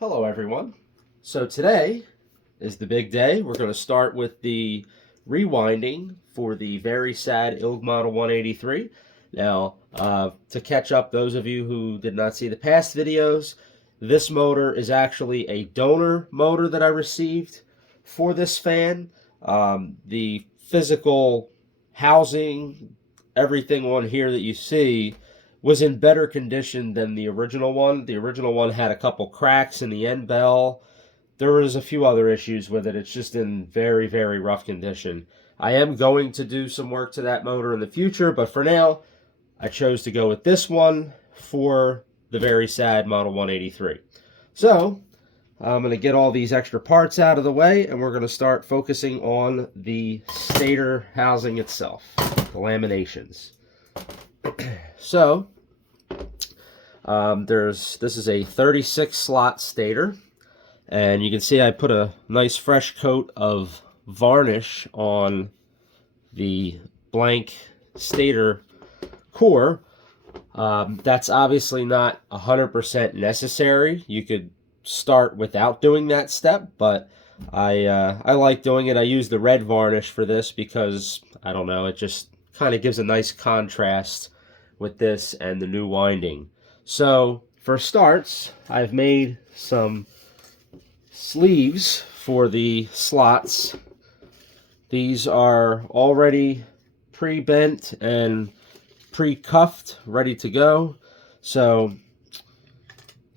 Hello everyone. So today is the big day. We're going to start with the rewinding for the very sad ILG Model 183. Now, to catch up those of you who did not see the past videos, this motor is actually a donor motor that I received for this fan. The physical housing, everything on here that you see was in better condition than the original one. The original one had a couple cracks in the end bell. There was a few other issues with it. It's just in very, very rough condition. I am going to do some work to that motor in the future, but for now, I chose to go with this one for the very sad Model 183. So, I'm going to get all these extra parts out of the way, and we're going to start focusing on the stator housing itself, the laminations. So, this is a 36 slot stator, and you can see I put a nice fresh coat of varnish on the blank stator core. That's obviously not 100% necessary. You could start without doing that step, but I like doing it. I use the red varnish for this because, I don't know, it just kind of gives a nice contrast with this and the new winding. So for starts, I've made some sleeves for the slots. These are already pre-bent and pre-cuffed, ready to go. So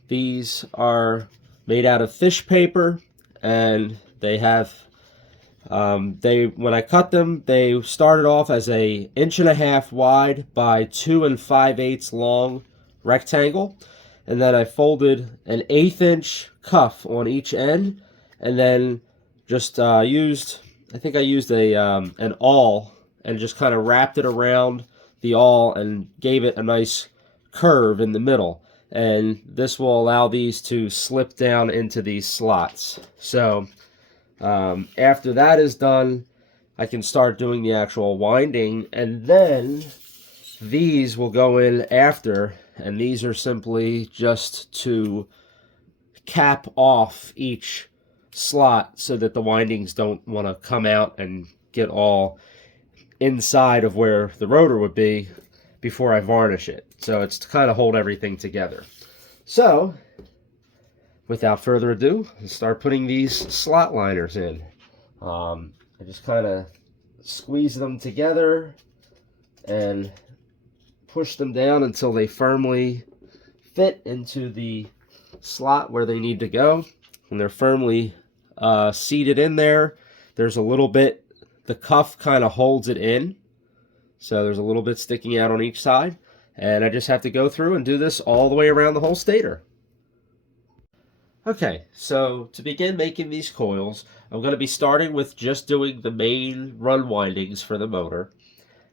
these are made out of fish paper, and they have when I cut them, they started off as a 1.5 inch wide by 2 5/8 long rectangle, and then I folded an 1/8 inch cuff on each end, and then just I think I used an awl and just kind of wrapped it around the awl and gave it a nice curve in the middle, and this will allow these to slip down into these slots. So after that is done, I can start doing the actual winding, and then these will go in after, and these are simply just to cap off each slot so that the windings don't want to come out and get all inside of where the rotor would be before I varnish it. So it's to kind of hold everything together. So without further ado, let's start putting these slot liners in. I just kind of squeeze them together and push them down until they firmly fit into the slot where they need to go. When they're firmly seated in there, there's a little bit, the cuff kind of holds it in. So there's a little bit sticking out on each side. And I just have to go through and do this all the way around the whole stator. Okay, so to begin making these coils, I'm going to be starting with just doing the main run windings for the motor.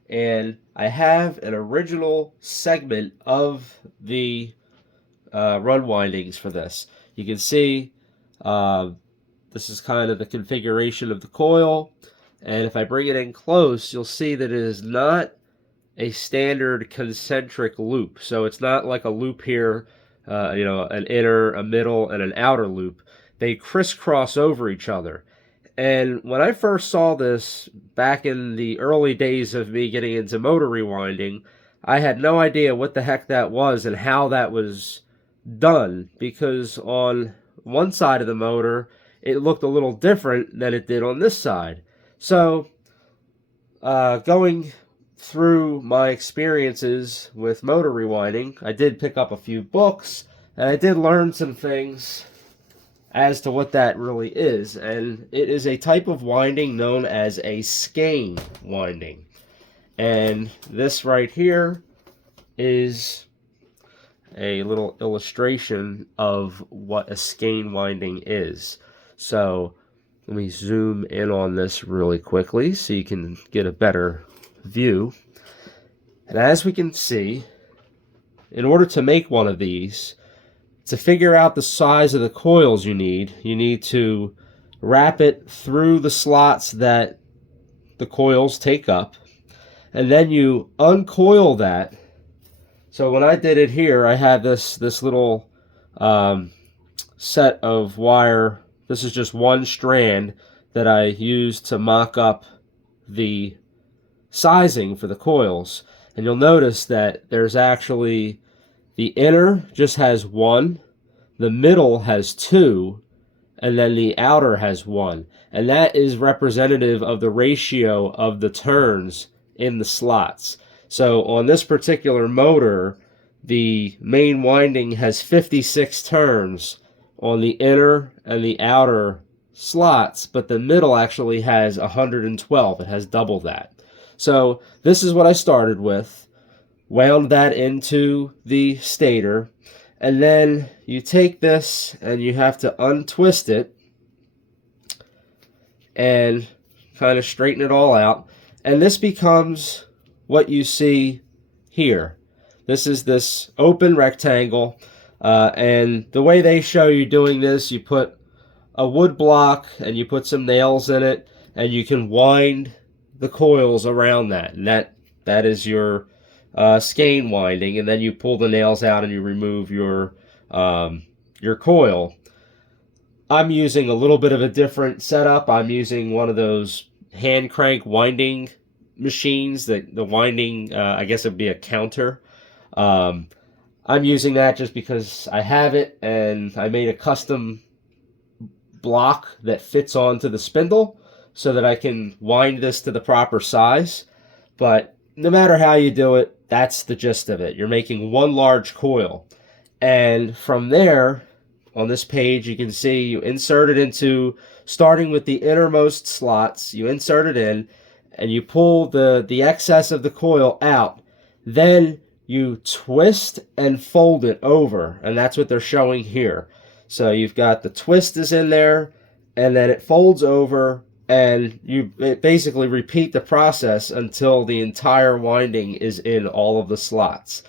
And I have an original segment of the run windings for this. You can see this is kind of the configuration of the coil. And if I bring it in close, you'll see that it is not a standard concentric loop. So it's not like a loop here, an inner, a middle, and an outer loop. They crisscross over each other. And when I first saw this back in the early days of me getting into motor rewinding, I had no idea what the heck that was and how that was done, because on one side of the motor, it looked a little different than it did on this side. So, going through my experiences with motor rewinding, I did pick up a few books, and I did learn some things as to what that really is. And it is a type of winding known as a skein winding. And this right here is a little illustration of what a skein winding is. So let me zoom in on this really quickly so you can get a better view. And as we can see, in order to make one of these, to figure out the size of the coils you need to wrap it through the slots that the coils take up, and then you uncoil that. So when I did it here, I had this little set of wire. This is just one strand that I used to mock up the sizing for the coils. And you'll notice that there's actually, the inner just has one, the middle has two, and then the outer has one. And that is representative of the ratio of the turns in the slots. So on this particular motor, the main winding has 56 turns on the inner and the outer slots, but the middle actually has 112. It has double that. So this is what I started with, wound that into the stator, and then you take this and you have to untwist it and kind of straighten it all out, and this becomes what you see here. This is this open rectangle, and the way they show you doing this, you put a wood block and you put some nails in it, and you can wind the coils around that, and that is your skein winding, and then you pull the nails out and you remove your coil. I'm using a little bit of a different setup. I'm using one of those hand crank winding machines, that the winding, I guess it'd be a counter. I'm using that just because I have it, and I made a custom block that fits onto the spindle so that I can wind this to the proper size. But no matter how you do it, that's the gist of it. You're making one large coil, and from there, on this page, you can see you insert it into, starting with the innermost slots, you insert it in, and you pull the excess of the coil out. Then you twist and fold it over, and that's what they're showing here. So you've got the twist is in there, and then it folds over, and you basically repeat the process until the entire winding is in all of the slots.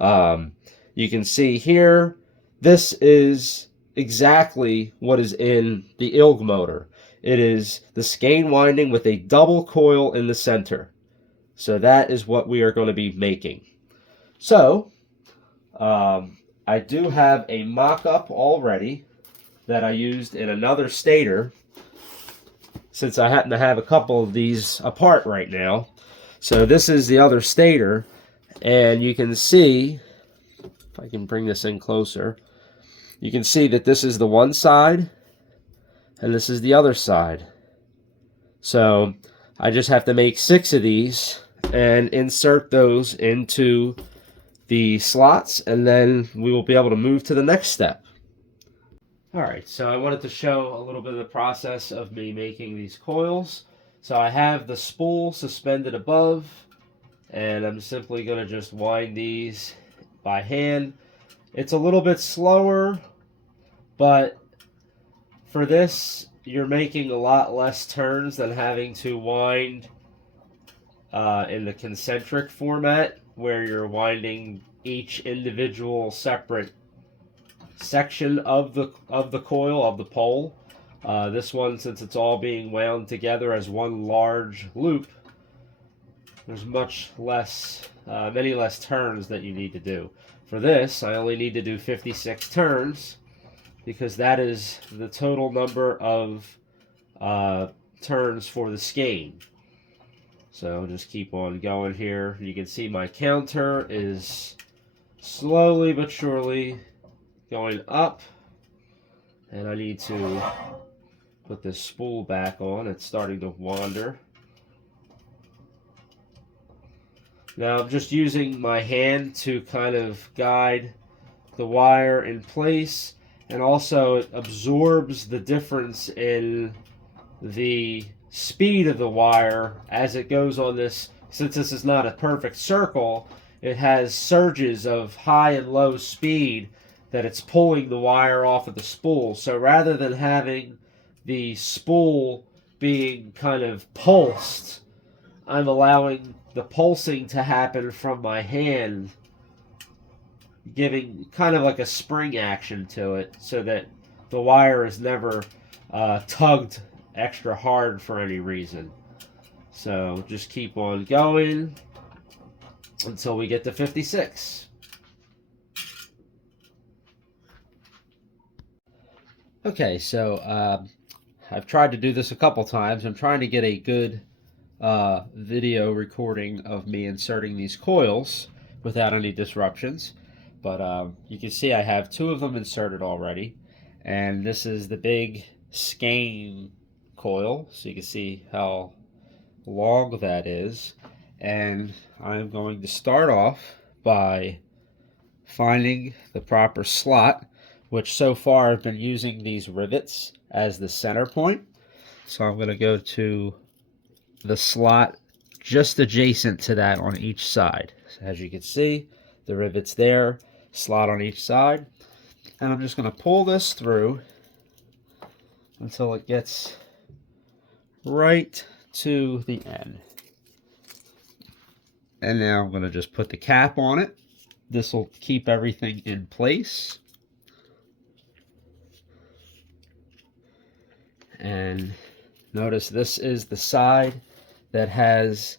You can see here, this is exactly what is in the ILG motor. It is the skein winding with a double coil in the center. So that is what we are going to be making. So I do have a mock-up already that I used in another stator, since I happen to have a couple of these apart right now. So this is the other stator, and you can see, if I can bring this in closer, you can see that this is the one side and this is the other side. So I just have to make 6 of these and insert those into the slots, and then we will be able to move to the next step. Alright, so I wanted to show a little bit of the process of me making these coils. So I have the spool suspended above, and I'm simply going to just wind these by hand. It's a little bit slower, but for this, you're making a lot less turns than having to wind in the concentric format, where you're winding each individual separate section of the coil, of the pole. This one, since it's all being wound together as one large loop, there's much less, many less turns that you need to do. For this, I only need to do 56 turns, because that is the total number of turns for the skein. So just keep on going here. You can see my counter is slowly but surely going up, and I need to put this spool back on. It's starting to wander. Now I'm just using my hand to kind of guide the wire in place, and also it absorbs the difference in the speed of the wire as it goes on this. Since this is not a perfect circle, it has surges of high and low speed that it's pulling the wire off of the spool. So rather than having the spool being kind of pulsed, I'm allowing the pulsing to happen from my hand, giving kind of like a spring action to it, so that the wire is never tugged extra hard for any reason. So just keep on going until we get to 56. Okay, so I've tried to do this a couple times. I'm trying to get a good video recording of me inserting these coils without any disruptions. But you can see I have 2 of them inserted already. And this is the big skein coil, so you can see how long that is. And I'm going to start off by finding the proper slot, which so far I've been using these rivets as the center point. So I'm going to go to the slot just adjacent to that on each side. So as you can see, the rivets there, slot on each side. And I'm just going to pull this through until it gets right to the end. And now I'm going to just put the cap on it. This will keep everything in place. And notice this is the side that has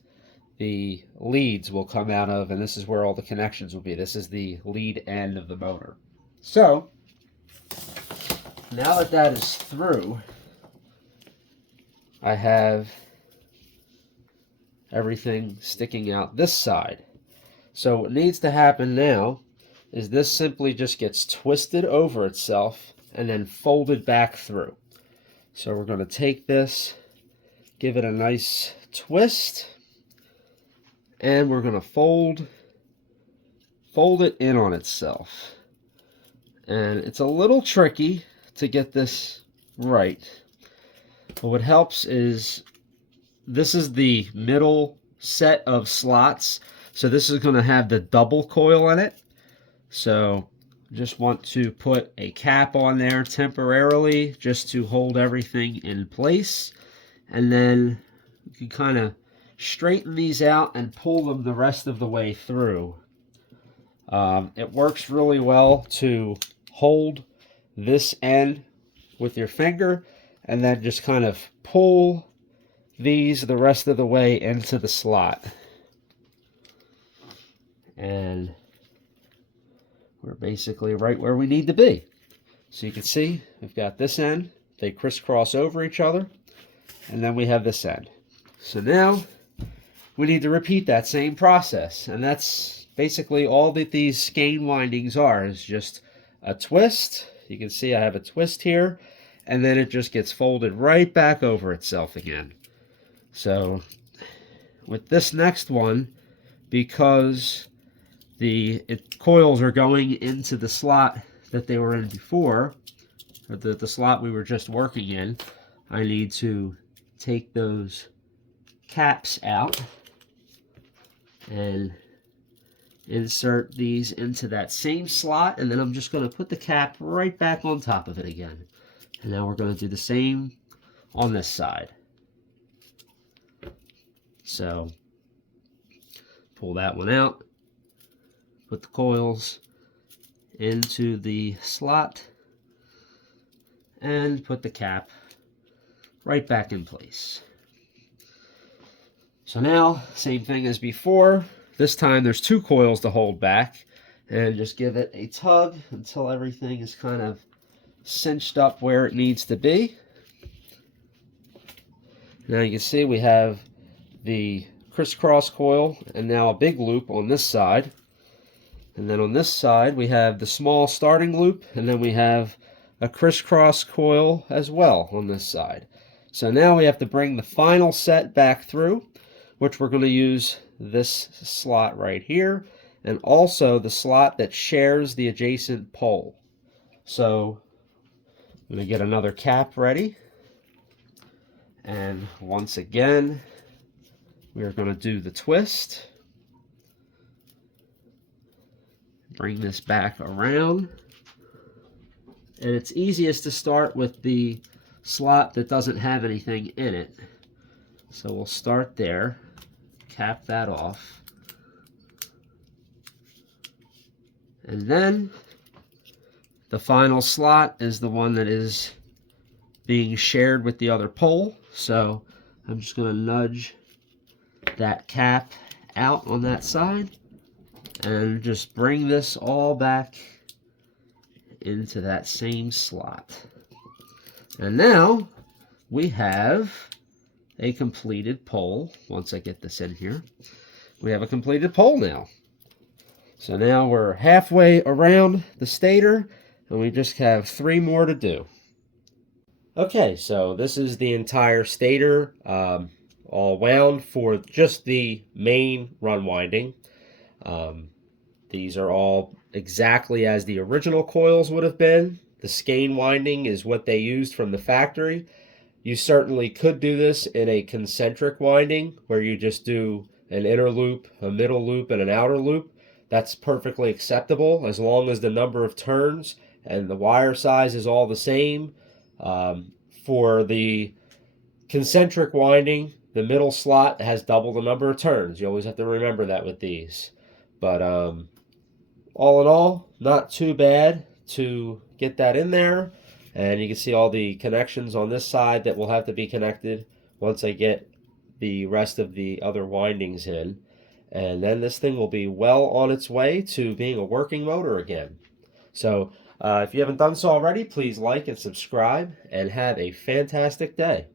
the leads will come out of, and this is where all the connections will be. This is the lead end of the motor. So now that that is through, I have everything sticking out this side. So what needs to happen now is this simply just gets twisted over itself and then folded back through. So we're going to take this, give it a nice twist, and we're going to fold it in on itself. And it's a little tricky to get this right. But what helps is this is the middle set of slots. So this is going to have the double coil in it. So just want to put a cap on there temporarily just to hold everything in place. And then you can kind of straighten these out and pull them the rest of the way through. It works really well to hold this end with your finger and then just kind of pull these the rest of the way into the slot. And we're basically right where we need to be. So you can see we've got this end, they crisscross over each other, and then we have this end. So now we need to repeat that same process, and that's basically all that these skein windings are, is just a twist. You can see I have a twist here, and then it just gets folded right back over itself again. So with this next one, because the coils are going into the slot that they were in before, or the slot we were just working in, I need to take those caps out and insert these into that same slot, and then I'm just going to put the cap right back on top of it again. And now we're going to do the same on this side. So pull that one out, put the coils into the slot, and put the cap right back in place. So now, same thing as before. This time there's 2 coils to hold back, and just give it a tug until everything is kind of cinched up where it needs to be. Now you can see we have the crisscross coil and now a big loop on this side. And then on this side we have the small starting loop, and then we have a crisscross coil as well on this side. So now we have to bring the final set back through, which we're going to use this slot right here, and also the slot that shares the adjacent pole. So I'm going to get another cap ready, and once again we're going to do the twist, bring this back around, and it's easiest to start with the slot that doesn't have anything in it. So we'll start there, cap that off, and then the final slot is the one that is being shared with the other pole. So I'm just going to nudge that cap out on that side and just bring this all back into that same slot. And now we have a completed pole. Once I get this in here, we have a completed pole now. So now we're halfway around the stator, and we just have 3 more to do. Okay, so this is the entire stator, all wound for just the main run winding. These are all exactly as the original coils would have been. The skein winding is what they used from the factory. You certainly could do this in a concentric winding where you just do an inner loop, a middle loop, and an outer loop. That's perfectly acceptable as long as the number of turns and the wire size is all the same. For the concentric winding, the middle slot has double the number of turns. You always have to remember that with these. But all in all, not too bad to get that in there. And you can see all the connections on this side that will have to be connected once I get the rest of the other windings in. And then this thing will be well on its way to being a working motor again. So if you haven't done so already, please like and subscribe, and have a fantastic day.